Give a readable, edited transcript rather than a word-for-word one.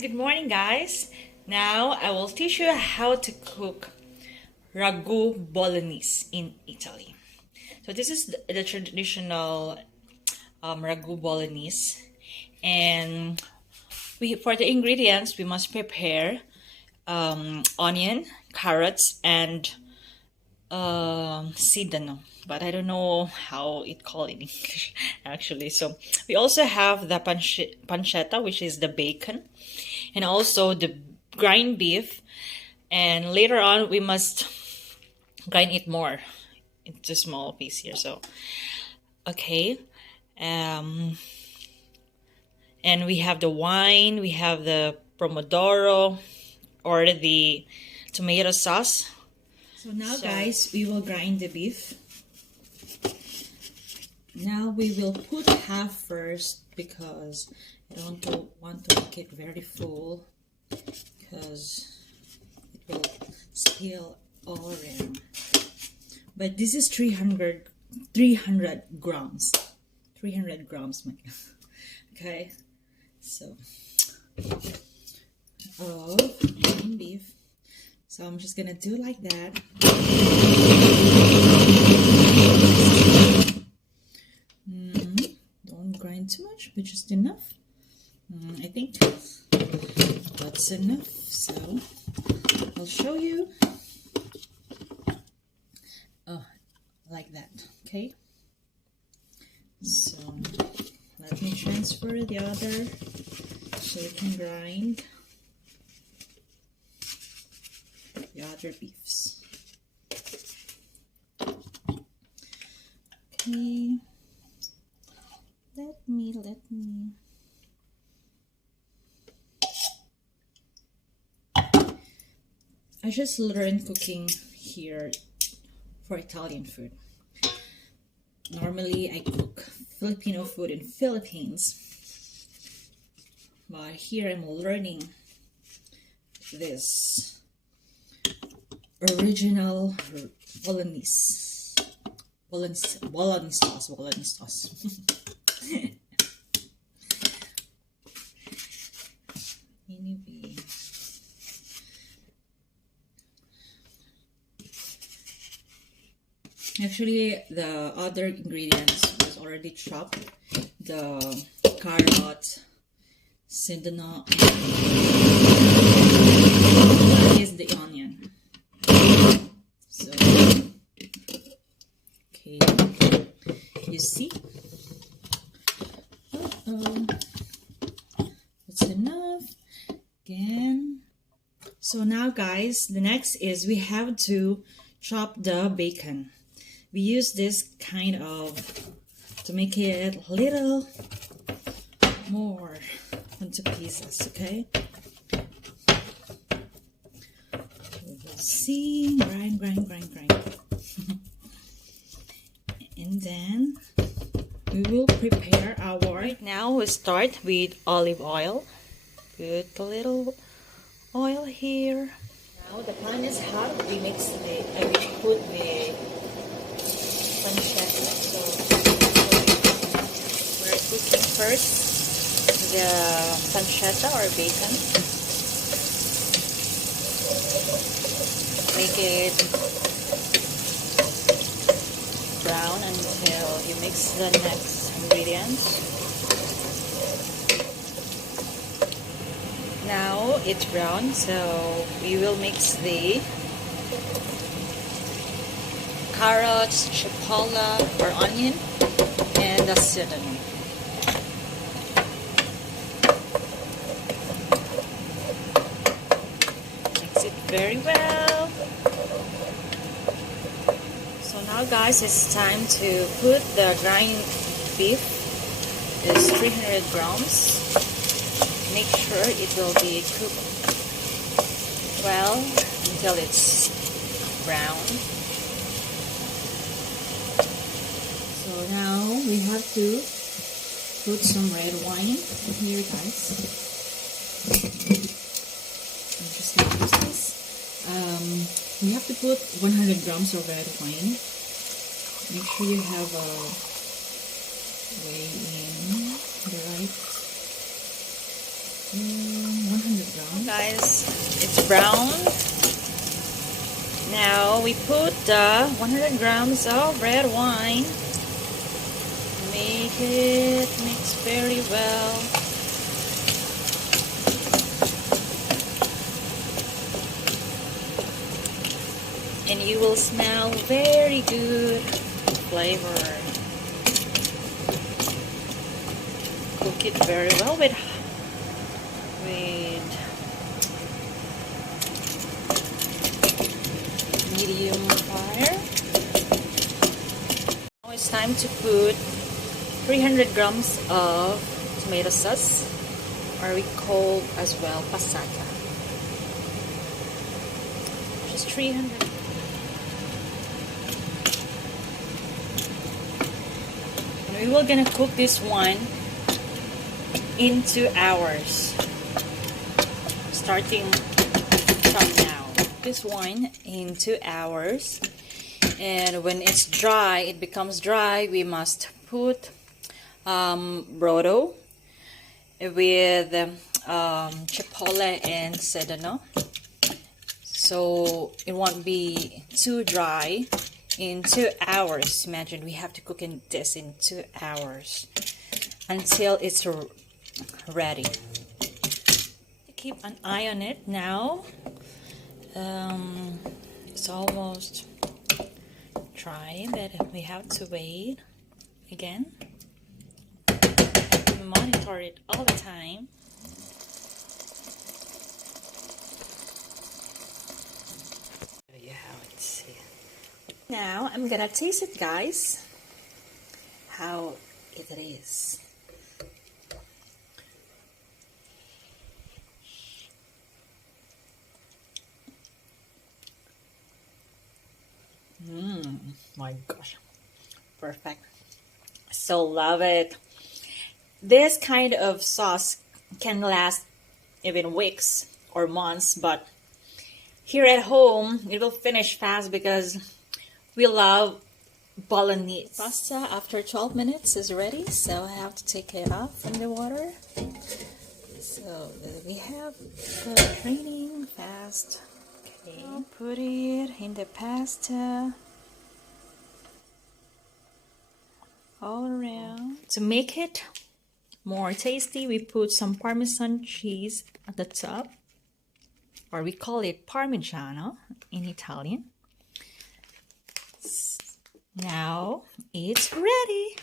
Good morning, guys. Now I will teach you how to cook Ragu Bolognese in Italy. So this is the traditional Ragu Bolognese, and for the ingredients we must prepare onion, carrots, and sedano, but I don't know how it called in English actually. So we also have the pancetta, which is the bacon, and also the grind beef, and later on we must grind it more into small piece here. So okay, and we have the wine, we have the pomodoro or the tomato sauce. So now guys, we will grind the beef. Now we will put half first because I don't want to make it very full because it will spill all around. But this is 300 grams. 300 grams, okay? So grind beef. So I'm just gonna do like that. Don't grind too much, but just enough. I think that's enough. So I'll show you. Like that. Okay. So let me transfer the other so we can grind the other beefs. Okay. Let me. I just learned cooking here for Italian food. Normally I cook Filipino food in Philippines, but here I'm learning this original Bolognese sauce. Anyway, actually the other ingredients was already chopped. The carrot, sedano, and is the onion. So okay, you see, that's enough. Again. So now guys, the next is we have to chop the bacon. We use this kind of to make it a little more into pieces, okay? We will see, grind. And then we will prepare our... Right now we start with olive oil. Put a little oil here. Now the pan is hot. We mix we put the pancetta. So we're cooking first the pancetta or bacon. Make it brown until you mix the next ingredients. Now it's brown, so we will mix the carrots, chipotle or onion, and the sedano. Mix it very well. So now guys, it's time to put the grind beef. It's 300 grams. Make sure it will be cooked well until it's brown. So now we have to put some red wine here, guys. Just like this. We have to put 100 grams of red wine. Make sure you have a way in the right 100 guys, it's brown. Now we put the 100 grams of red wine. Make it mix very well. And you will smell very good flavor. Cook it very well with medium fire. Now it's time to put 300 grams of tomato sauce, or we call as well passata. Just 300. And we will gonna cook this one in 2 hours, starting from now. This one in 2 hours, and when it's dry, it becomes dry, we must put brodo with chipotle and sedano, so it won't be too dry in 2 hours. Imagine we have to cook this in 2 hours until it's ready. Keep an eye on it now. It's almost dry, but we have to wait again. Monitor it all the time. Show you how it's here. Now I'm gonna taste it, guys. How it is. My gosh, perfect. So love it. This kind of sauce can last even weeks or months, but here at home it will finish fast because we love Bolognese. Pasta after 12 minutes is ready, so I have to take it off from the water. So we have the draining fast. Okay, I'll put it in the pasta all around. To make it more tasty, we put some Parmesan cheese at the top, or we call it Parmigiano in Italian. Now it's ready.